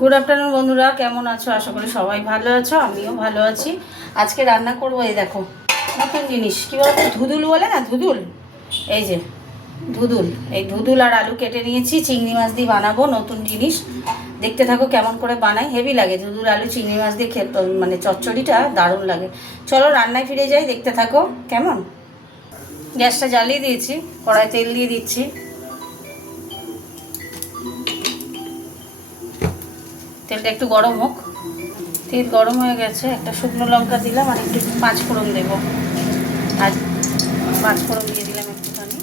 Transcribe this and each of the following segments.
Good afternoon বন্ধুরা, কেমন আছো? আশা করি সবাই ভালো আছো, আমিও ভালো আছি। আজকে রান্না করবো, এই দেখো নতুন জিনিস, কী বলতো, ধুদুল বলে না, ধুদুল। এই যে ধুদুল, এই ধুদুল আর আলু কেটে নিয়েছি, চিংড়ি মাছ দিয়ে বানাবো নতুন জিনিস। দেখতে থাকো কেমন করে বানাই, হেভি লাগে ধুদুল আলু চিংড়ি মাছ দিয়ে খেতে, মানে চচ্চড়িটা দারুণ লাগে। চলো রান্নায় ফিরে যাই, দেখতে থাকো কেমন। গ্যাসটা জ্বালিয়ে দিয়েছি, কড়াই তেল দিয়ে দিচ্ছি। তেলটা একটু গরম হোক। তেল গরম হয়ে গেছে, একটা শুকনো লঙ্কা দিলাম আর একটু পাঁচ ফোড়ন দেবো। আর পাঁচ ফোড়ন দিয়ে দিলাম একটুখানি।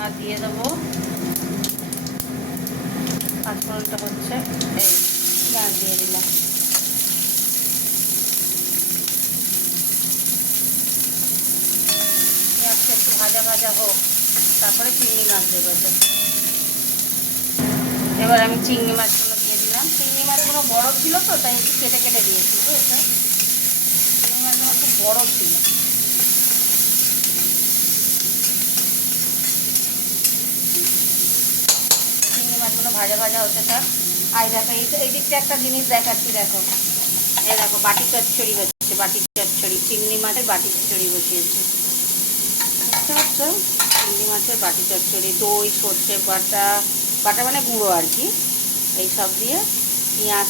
আর দিয়ে দেবো, পাঁচ ফোড়নটা হচ্ছে, এই পেঁয়াজ দিয়ে দিলাম। পেঁয়াজটা একটু ভাজা ভাজা হোক, তারপরে চিংড়ি মাছ দেবো। এবার আমি চিংড়ি মাছগুলো দিয়ে দিলাম। চিংড়ি মাছগুলো বড় ছিল তো, তাই একটু কেটে কেটে দিয়েছি, বুঝেছো? চিংড়ি মাছগুলো খুব বড় ছিল। চিংড়ি মাছগুলো ভাজা ভাজা হতে থাক। আর দেখো এই দিকটা একটা জিনিস দেখাচ্ছি, দেখো এই দেখো বাটি চচ্চড়ি হচ্ছে, বাটি চচ্চড়ি চিংড়ি মাছের বাটি চচ্চড়ি বসিয়েছি, বুঝতে পারছো? চিংড়ি মাছের বাটি চচ্চড়ি, দই, সর্ষে বাটা, বাটা মানে গুঁড়ো আর কি, এই সব দিয়ে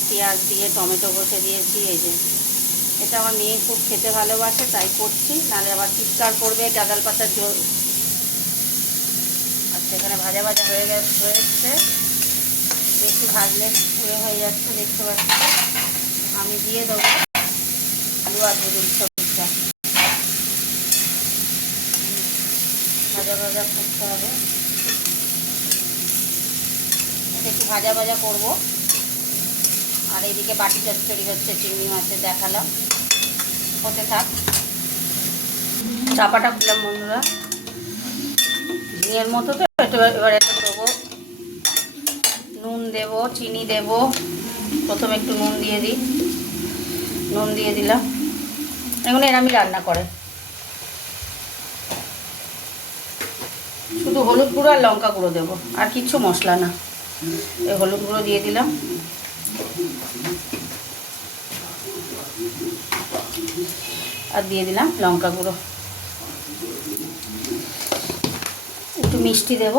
পেঁয়াজ দিয়ে টমেটো বসে দিয়েছি। এই যে এটা আমার মেয়ে খুব খেতে ভালোবাসে, তাই করছি, নাহলে আবার চিৎকার করবে গাঁদাল পাতার জল। আচ্ছা, এখানে ভাজা ভাজা হয়ে এসছে, বেশি ভাজলে পুড়ে হয়ে যাচ্ছে, দেখতে পাচ্ছি। আমি দিয়ে দেবো আলু আর ধুদুল সবজিটা। ভাজা ভাজা করতে হবে, একটু ভাজা ভাজা করবো। আর এইদিকে বাটি চচ্চড়ি হচ্ছে, চিংড়ি মাছের দেখালাম, হতে থাক। চাপাটা খুললাম বন্ধুরা, ঝিঙের মতো তো, এবার এটা দেবো, নুন দেব, চিনি দেব। প্রথমে একটু নুন দিয়ে দিই, নুন দিয়ে দিলাম। এখন এরামি রান্না করে, শুধু হলুদ গুঁড়ো আর লঙ্কা গুঁড়ো দেবো, আর কিচ্ছু মশলা না। এই হলুদ গুঁড়ো দিয়ে দিলাম, আর দিয়ে দিলাম লঙ্কা গুঁড়ো। একটু মিষ্টি দেব,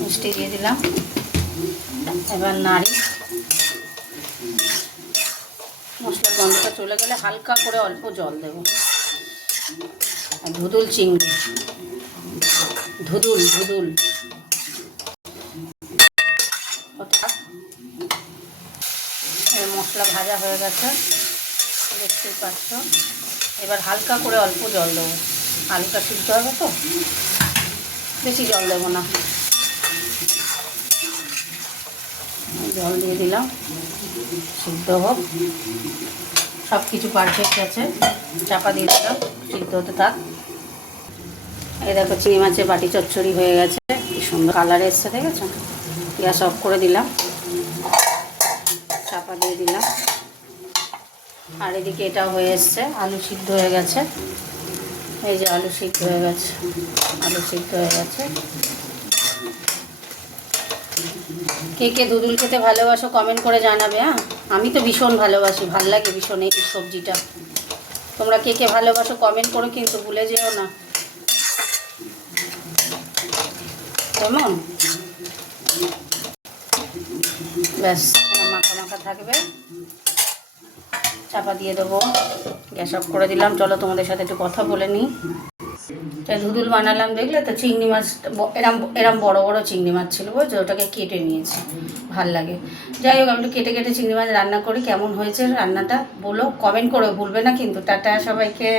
মিষ্টি দিয়ে দিলাম। এবার নাড়ি, মশলার গন্ধটা চলে গেলে হালকা করে অল্প জল দেব। আর ধুদুল চিংড়ি, ধুদুল ধুদুল মশলা ভাজা হয়ে গেছে, দেখতেই পাচ্ছ। এবার হালকা করে অল্প জল দেবো, আলুটা সিদ্ধ হবে তো, বেশি জল দেবো না। জল দিয়ে দিলাম, সিদ্ধ হোক, সব কিছু পারফেক্ট আছে। চাপা দিয়ে দিলাম, সিদ্ধ হতে থাক। এই দেখো চিংড়ি মাছের বাটি চচ্চড়ি হয়ে গেছে, কি সুন্দর কালার এসছে, দেখেছো? গ্যাস অফ করে দিলাম, চাপা দিয়ে দিলাম। আর এদিকে এটাও হয়ে এসছে, আলু সিদ্ধ হয়ে গেছে। এই যে আলু সিদ্ধ হয়ে গেছে, আলু সিদ্ধ হয়ে গেছে। কে কে ধুদুল খেতে ভালোবাসো কমেন্ট করে জানাবে। হ্যাঁ, আমি তো ভীষণ ভালোবাসি, ভাল লাগে ভীষণ এই সবজিটা। তোমরা কে কে ভালোবাসো কমেন্ট করো, কিন্তু ভুলে যেও না। কেমন? ব্যাস, মাখা মাখা থাকবে। চাপা দিয়ে দেবো, গ্যাস অফ করে দিলাম। চলো তোমাদের সাথে একটু কথা বলে নিই। তাই ধুদুল বানালাম, দেখলে তো? চিংড়ি মাছ এরম এরম বড়ো বড়ো চিংড়ি মাছ ছিল, বুঝছো? ওটাকে কেটে নিয়েছি, ভাল লাগে। যাই হোক, আমি একটু কেটে কেটে চিংড়ি মাছ রান্না করি। কেমন হয়েছে রান্নাটা বলো, কমেন্ট করে ভুলবে না কিন্তু। টাটা সবাইকে।